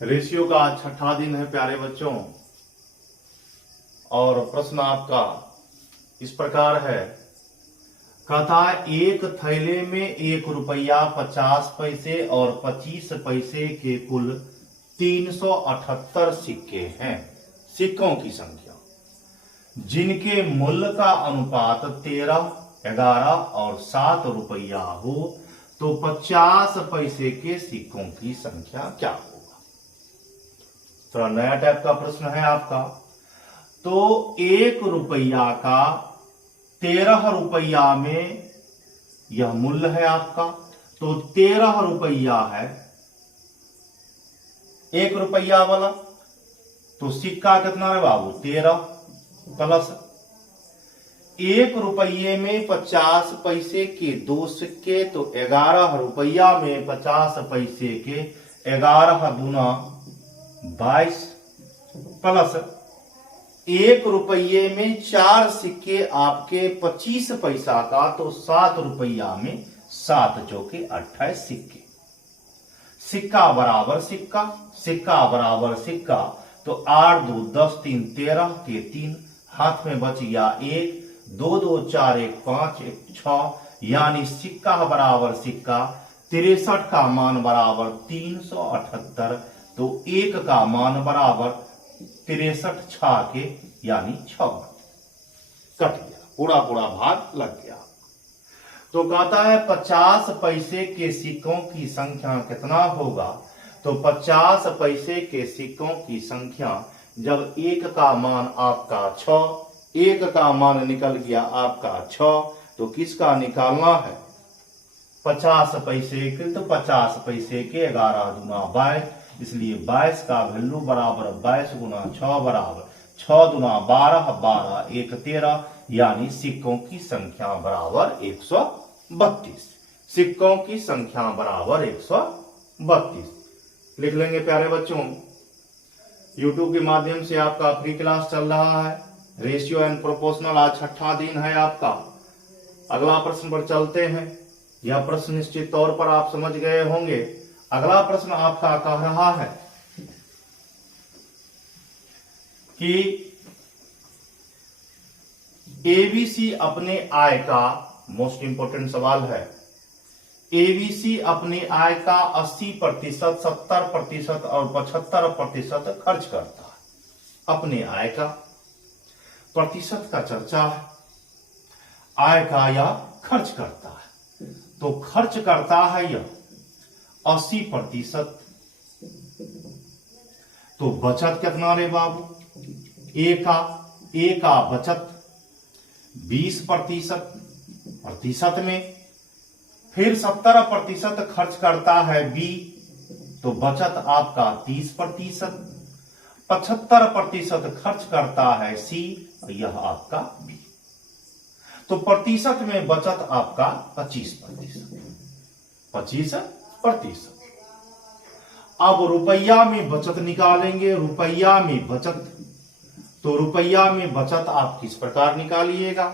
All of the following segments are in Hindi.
रेशियो का छठा दिन है प्यारे बच्चों। और प्रश्न आपका इस प्रकार है, कहता है एक थैले में 1 रुपया 50 पैसे और 25 पैसे के कुल 378 सिक्के हैं। सिक्कों की संख्या जिनके मूल्य का अनुपात 13, 11 और 7 रुपया हो तो 50 पैसे के सिक्कों की संख्या क्या होगा। थोड़ा नया टाइप का प्रश्न है आपका। तो 1 रुपया का 13 रुपया में यह मूल्य है आपका, तो 13 रुपया है 1 रुपया वाला, तो सिक्का कितना है बाबू 13 प्लस 1 रुपये में 50 पैसे के 2 सिक्के, तो 11 रुपया में 50 पैसे के 11 दूना 22 प्लस 1 रुपये में 4 सिक्के आपके 25 पैसा का, तो 7 रुपया में 7 चौके 28 सिक्के। सिक्का बराबर सिक्का, सिक्का बराबर सिक्का, तो 8 2 10 3 13 के 3 हाथ में बच गया 1, 2 2 4 1 5 1 6, यानी सिक्का बराबर सिक्का। 63 का मान बराबर 378, तो 1 का मान बराबर 63 6 के यानी 6 कट गया, पूरा पूरा भाग लग गया। तो कहता है 50 पैसे के सिक्कों की संख्या कितना होगा। तो 50 पैसे के सिक्कों की संख्या, जब 1 का मान आपका 6, 1 का मान निकल गया आपका 6, तो किसका निकालना है 50 पैसे के, तो 50 पैसे के 11 दूना 22, इसलिए 22 का वैल्यू बराबर 22 गुना 6 बराबर 6 दूना 12, 12 1 13, यानी सिक्कों की संख्या बराबर 132। सिक्कों की संख्या बराबर 132 लिख लेंगे प्यारे बच्चों। YouTube के माध्यम से आपका फ्री क्लास चल रहा है, रेशियो एंड प्रोपोर्शनल। आज छठा दिन है आपका। अगला प्रश्न पर चलते हैं। यह प्रश्न निश्चित तौर पर आप समझ गए होंगे। अगला प्रश्न आपका कह रहा है कि एबीसी अपने आय का, मोस्ट इंपोर्टेंट सवाल है, एबीसी अपने आय का 80%, 70% और 75% खर्च करता है। अपने आय का प्रतिशत का चर्चा है, आय का यह खर्च करता है। तो खर्च करता है यह 80%, तो बचत कितना रे बाबू, ए का बचत 20% प्रतिशत में, फिर 70% खर्च करता है बी, तो बचत आपका 30%, 75% खर्च करता है सी, यह आपका बी। तो प्रतिशत में बचत आपका 25%। अब रुपया में बचत निकालेंगे। रुपया में बचत, तो रुपया में बचत आप किस प्रकार निकालिएगा,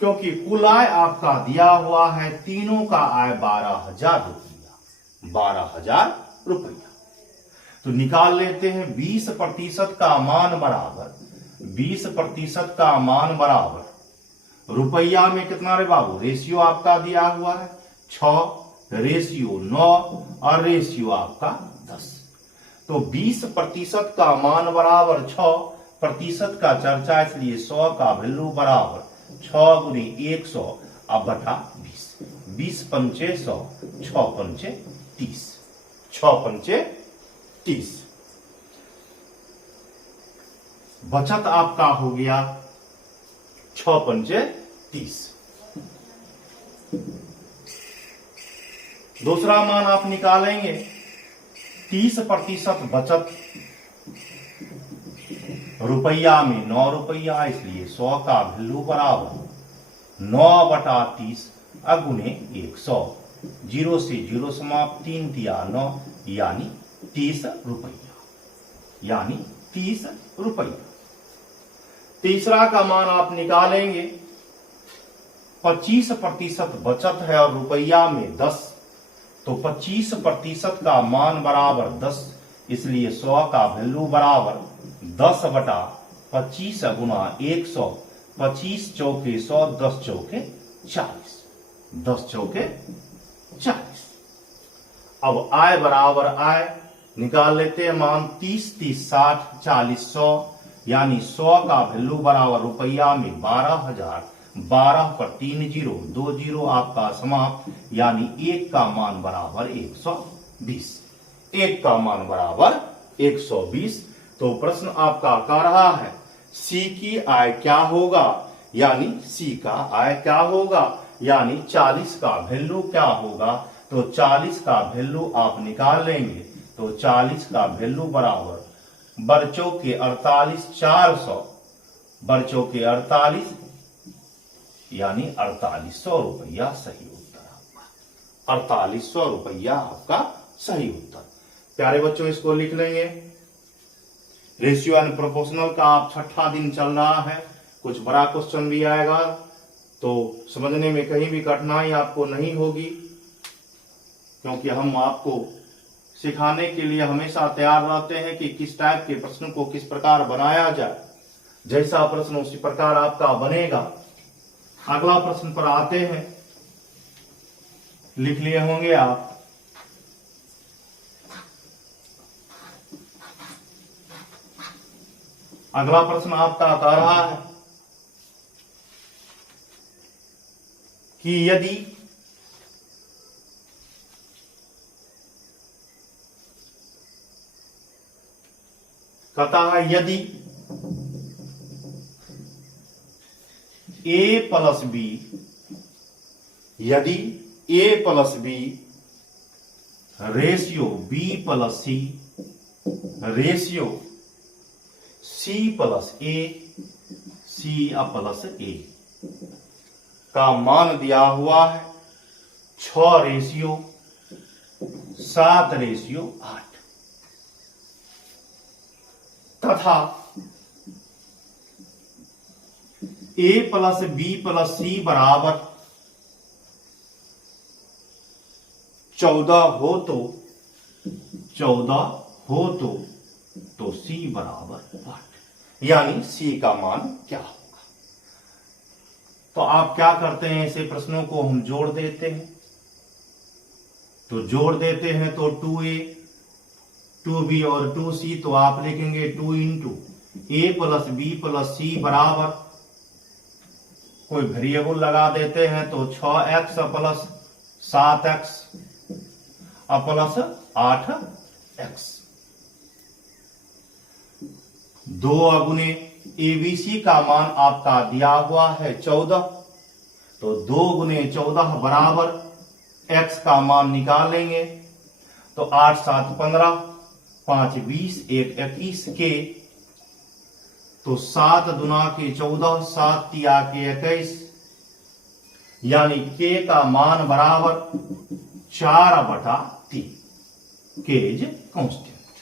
क्योंकि कुल आय आपका दिया हुआ है, तीनों का आय 12,000 रुपया, 12,000 रुपया। तो निकाल लेते हैं। 20% का मान बराबर, 20% का मान बराबर रुपया में कितना रे बाबू, रेशियो आपका दिया हुआ है 6, रेशियो 9 और रेशियो आपका 10। तो 20% का मान बराबर 6, प्रतिशत का चर्चा, इसलिए 100 का वैल्यू बराबर 6 गुनी 100 अब बटा 20, 20 पंचे 100, 6 पंचे 30, 6 पंचे 30। बचत आपका हो गया 6 पंचे 30। दूसरा मान आप निकालेंगे। 30% बचत, रुपया में 9 रुपया, इसलिए 100 का वैल्यू बराबर 9 बटा 30 अगुने 100, 0 से 0 समाप्त, 3 दिया 9, यानी 30 रुपया, यानी 30 रुपया। तीसरा का मान आप निकालेंगे। 25% बचत है और रुपया में 10, तो 25% का मान बराबर 10, इसलिए 100 का वैल्यू बराबर 10/25 गुना 100। 25 चौके 100, 10 चौके 40, 10 चौके 40। अब आय बराबर आय निकाल लेते हैं मान 30, 30, 60, 40, 100, यानी 100 का वैल्यू बराबर रुपया में 12,000। 12 पर 3 जीरो, 2 जीरो आपका समाप्त, यानी 1 का मान बराबर 120। 1 का मान बराबर 120। तो प्रश्न आपका कह रहा है सी की आय क्या होगा, यानी सी का आय क्या होगा, यानी 40 का वैल्यू क्या होगा। तो 40 का वैल्यू आप निकाल लेंगे तो 40 का वैल्यू बराबर बरचों के 48, 400, बरचों के 48, यानी 4800 रुपया सही उत्तर आपका। 4800 रुपया आपका सही उत्तर। प्यारे बच्चों इसको लिख लेंगे। रेशियो एंड प्रोपोर्शनल का आप 6ठा दिन चल रहा है, कुछ बड़ा क्वेश्चन भी आएगा तो समझने में कहीं भी कठिनाई आपको नहीं होगी, क्योंकि हम आपको सिखाने के लिए हमेशा तैयार रहते हैं कि किस टाइप के प्रश्न को किस प्रकार बनाया जाए। जैसा प्रश्न उसी प्रकार आपका बनेगा। अगला प्रश्न पर आते हैं, लिख लिए होंगे आप। अगला प्रश्न आपका कह रहा है कि यदि कहता है यदि ए प्लस बी, यदि A plus B ratio B plus C, ratio C plus A, C plus A का मान दिया हुआ है 6:7:8 तथा A plus B plus C बराबर 14 हो तो सी बराबर 8, यानी सी का मान क्या होगा। तो आप क्या करते हैं, ऐसे प्रश्नों को हम जोड़ देते हैं। तो जोड़ देते हैं तो 2a 2b और 2c, तो आप लिखेंगे 2 इंटू ए प्लस बी प्लस सी बराबर, कोई वेरिएबल लगा देते हैं तो 6x plus 7x plus 8x। 2 गुने एबीसी का मान आपका दिया हुआ है 14, तो 2 गुने 14 बराबर x का मान निकाल लेंगे तो 8 7 15, 5 20, 1 21 के, तो 7 दुना के 14, 7 तिया के 21, यानी के का मान बराबर 4/3। के इज कांस्टेंट,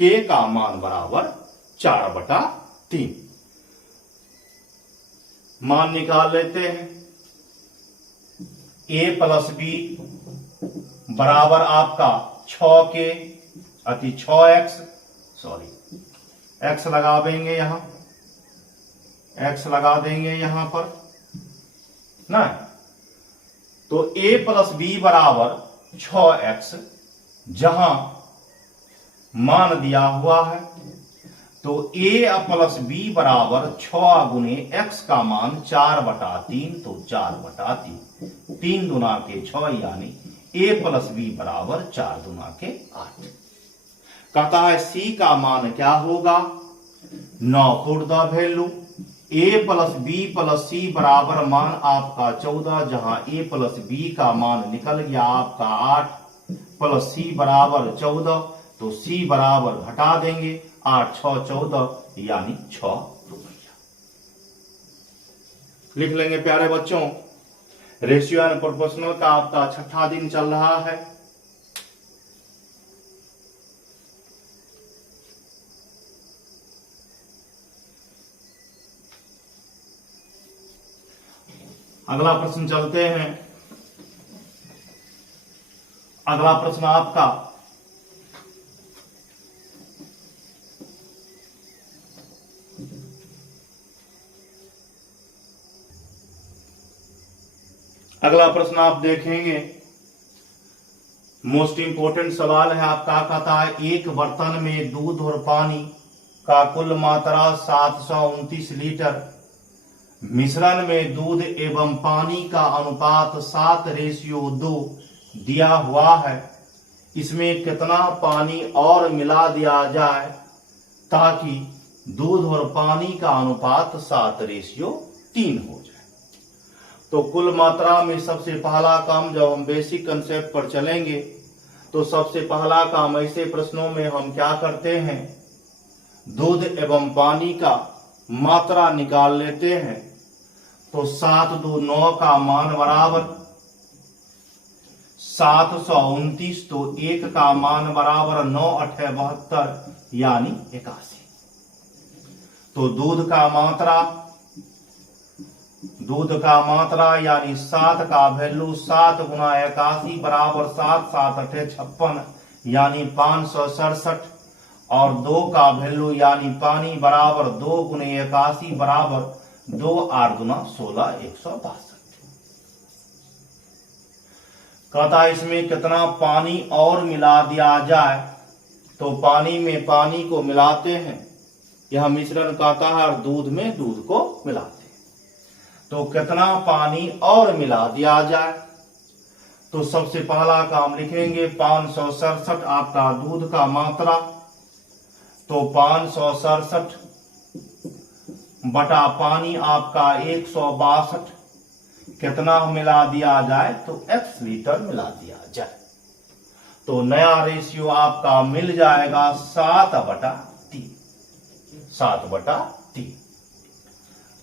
के का मान बराबर 4/3। मान निकाल लेते हैं। ए प्लस बी बराबर आपका 6 के अति 6x, x लगा देंगे यहां, x लगा देंगे यहां पर ना। तो a प्लस बी बराबर 6x, जहां मान दिया हुआ है तो a प्लस बी बराबर 6 गुने x का मान 4/3, तो 4/3, 3 दुना के 6, यानी a प्लस बी बराबर 4 दुना के 8। कहता है c का मान क्या होगा। Now put the value a plus B plus C बराबर मान आपका 14, जहां a प्लस बी का मान निकल गया आपका 8 प्लस सी बराबर 14, तो c बराबर घटा देंगे 8 6 14, यानी 6 रुपया। लिख लेंगे प्यारे बच्चों। रेशियो एंड प्रोपोर्शनल का आपका 6ठा दिन चल रहा है। अगला प्रश्न चलते हैं। अगला प्रश्न आपका अगला प्रश्न आप देखेंगे, मोस्ट इंपोर्टेंट सवाल है आपका। कहता है एक बर्तन में दूध और पानी का कुल मात्रा 729 लीटर, मिश्रण में दूध एवं पानी का अनुपात 7:2 दिया हुआ है। इसमें कितना पानी और मिला दिया जाए ताकि दूध और पानी का अनुपात 7:3 हो जाए। तो कुल मात्रा में सबसे पहला काम, जब हम बेसिक कंसेप्ट पर चलेंगे तो सबसे पहला काम ऐसे प्रश्नों में हम क्या करते हैं, दूध एवं पानी का मात्रा निकाल लेते हैं। तो 7 2 9 का मान बराबर 729, तो 1 का मान बराबर 9 8 72 यानी 81। तो दूध का मात्रा यानी 7 का वैल्यू 7 गुना 81 बराबर 7 7 8 56 यानी 567, और 2 का वैल्यू यानी पानी बराबर 2 गुने 81 बराबर 2 8 गुना 16 162। कहता है इसमें कितना पानी और मिला दिया जाए। तो पानी में पानी को मिलाते हैं, यह मिश्रण कहता है, और दूध में दूध को मिलाते हैं। तो कितना पानी और मिला दिया जाए। तो सबसे पहला काम लिखेंगे 567 आपका दूध का मात्रा, तो 567 बटा पानी आपका 162 कितना मिला दिया जाए, तो x लीटर मिला दिया जाए। तो नया रेशियो आपका मिल जाएगा 7/3। 7/3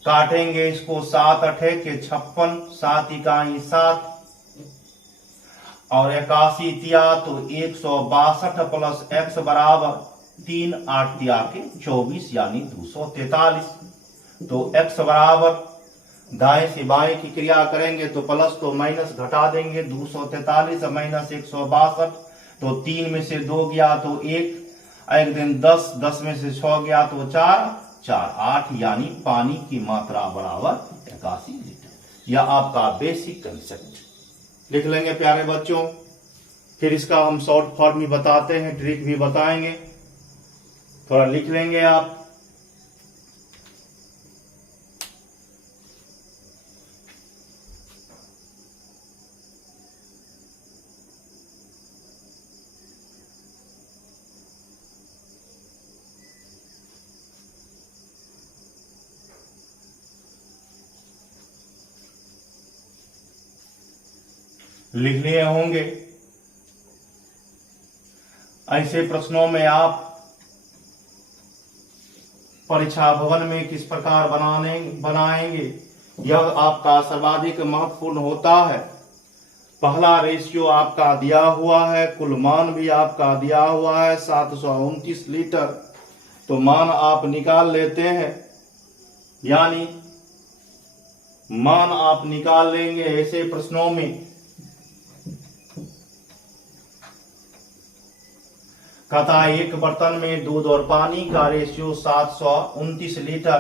काटेंगे इसको, 7 8 के 56, 7 इकाई 7 और 81 तिया तो 162 प्लस x बराबर 3 8 तिया के 24 यानी 243। तो x बराबर दाएं से बाएं की क्रिया करेंगे तो प्लस तो माइनस घटा देंगे, 243 माइनस 162, तो 3 में से 2 गया तो 1 दिन 10, 10 में से 6 गया तो 4 4 8 यानी पानी की मात्रा बराबर 81 लीटर। यह आपका बेसिक कंसेप्ट लिख लेंगे प्यारे बच्चों। फिर इसका हम शॉर्ट फॉर्म भी बताते हैं, ट्रिक भी बताएंगे, थोड़ा लिख लेंगे आप। लिख लिए होंगे। ऐसे प्रश्नों में आप परीक्षा भवन में किस प्रकार बनाएंगे, यह आपका सर्वाधिक महत्वपूर्ण होता है। पहला रेशियो आपका दिया हुआ है, कुल मान भी आपका दिया हुआ है 729 लीटर। तो मान आप निकाल लेते हैं, यानी मान आप निकाल लेंगे ऐसे प्रश्नों में। कहता है एक बर्तन में दूध और पानी का रेशियो 729 लीटर,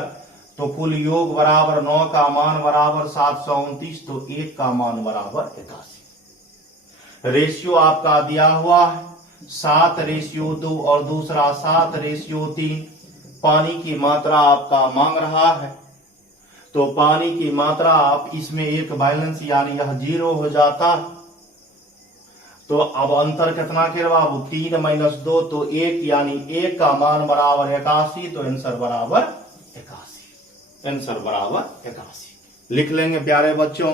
तो कुल योग बराबर 9 का मान बराबर 729, तो 1 का मान बराबर 81। रेशियो आपका दिया हुआ है 7:2 और दूसरा 7:3। पानी की मात्रा आपका मांग रहा है, तो पानी की मात्रा आप इसमें एक बैलेंस यानी यह 0 हो जाता है। तो अब अंतर कितना के बाबू, 3 - 2 तो 1 यानी 1 का मान बराबर 81, तो आंसर बराबर 81। आंसर बराबर 81 लिख लेंगे प्यारे बच्चों।